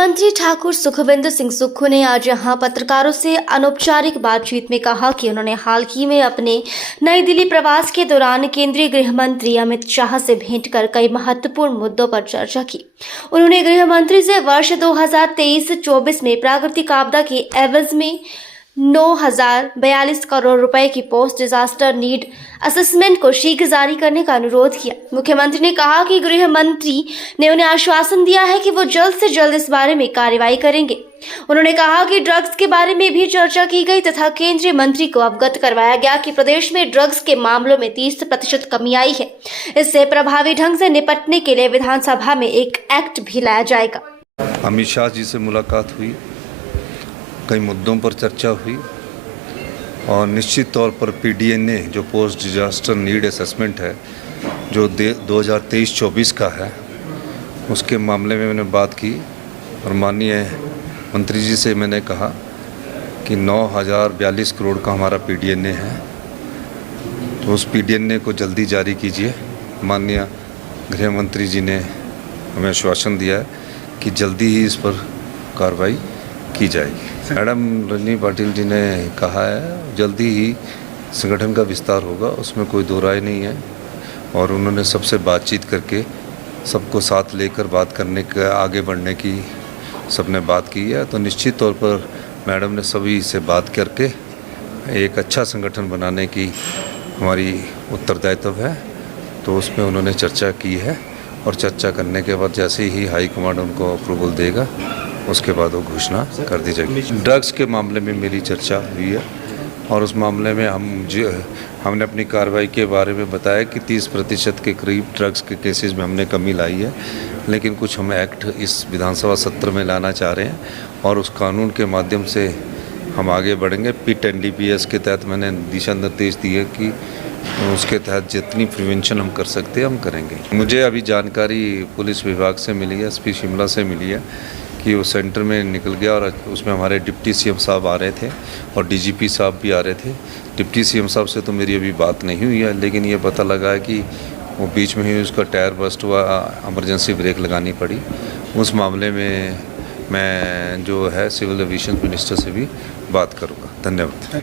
मंत्री ठाकुर सुखविंदर सिंह सुक्खू ने आज यहां पत्रकारों से अनौपचारिक बातचीत में कहा कि उन्होंने हाल ही में अपने नई दिल्ली प्रवास के दौरान केंद्रीय गृह मंत्री अमित शाह से भेंट कर कई महत्वपूर्ण मुद्दों पर चर्चा की। उन्होंने गृह मंत्री से वर्ष 2023-24 में प्राकृतिक आपदा के एवज में 9,042 करोड़ रुपए की पोस्ट डिजास्टर नीड असेसमेंट को शीघ्र जारी करने का अनुरोध किया। मुख्यमंत्री ने कहा कि गृह मंत्री ने उन्हें आश्वासन दिया है कि वो जल्द से जल्द इस बारे में कार्रवाई करेंगे। उन्होंने कहा कि ड्रग्स के बारे में भी चर्चा की गई तथा केंद्रीय मंत्री को अवगत करवाया गया कि प्रदेश में ड्रग्स के मामलों में 30% कमी आई है। इससे प्रभावी ढंग से निपटने के लिए विधानसभा में एक एक्ट भी लाया जाएगा। अमित शाह जी से मुलाकात हुई, कई मुद्दों पर चर्चा हुई और निश्चित तौर पर पीडीएनए जो पोस्ट डिजास्टर नीड असेसमेंट है जो 2023-24 का है उसके मामले में मैंने बात की और माननीय मंत्री जी से मैंने कहा कि 9,042 करोड़ का हमारा पीडीएनए है, तो उस पीडीएनए को जल्दी जारी कीजिए। माननीय गृह मंत्री जी ने हमें आश्वासन दिया है कि जल्दी ही इस पर कार्रवाई की जाएगी। मैडम रजनी पाटिल जी ने कहा है जल्दी ही संगठन का विस्तार होगा, उसमें कोई दो राय नहीं है और उन्होंने सबसे बातचीत करके सबको साथ लेकर बात करने के आगे बढ़ने की सबने बात की है। तो निश्चित तौर पर मैडम ने सभी से बात करके एक अच्छा संगठन बनाने की हमारी उत्तरदायित्व है, तो उसमें उन्होंने चर्चा की है और चर्चा करने के बाद जैसे ही हाई कमांड उनको अप्रूवल देगा उसके बाद वो घोषणा कर दी जाएगी। ड्रग्स के मामले में मेरी चर्चा हुई है और उस मामले में हमने अपनी कार्रवाई के बारे में बताया कि 30% के करीब ड्रग्स के केसेस में हमने कमी लाई है, लेकिन कुछ हम एक्ट इस विधानसभा सत्र में लाना चाह रहे हैं और उस कानून के माध्यम से हम आगे बढ़ेंगे। पिट NDPS के तहत मैंने दिशा निर्देश दिए कि उसके तहत जितनी प्रिवेंशन हम कर सकते हैं हम करेंगे। मुझे अभी जानकारी पुलिस विभाग से मिली है, SP शिमला से मिली है कि वो सेंटर में निकल गया और उसमें हमारे डिप्टी CM साहब आ रहे थे और DGP साहब भी आ रहे थे। डिप्टी CM साहब से तो मेरी अभी बात नहीं हुई है, लेकिन ये पता लगा है कि वो बीच में ही उसका टायर बस्ट हुआ, इमरजेंसी ब्रेक लगानी पड़ी। उस मामले में मैं जो है सिविल एविएशन मिनिस्टर से भी बात करूँगा। धन्यवाद।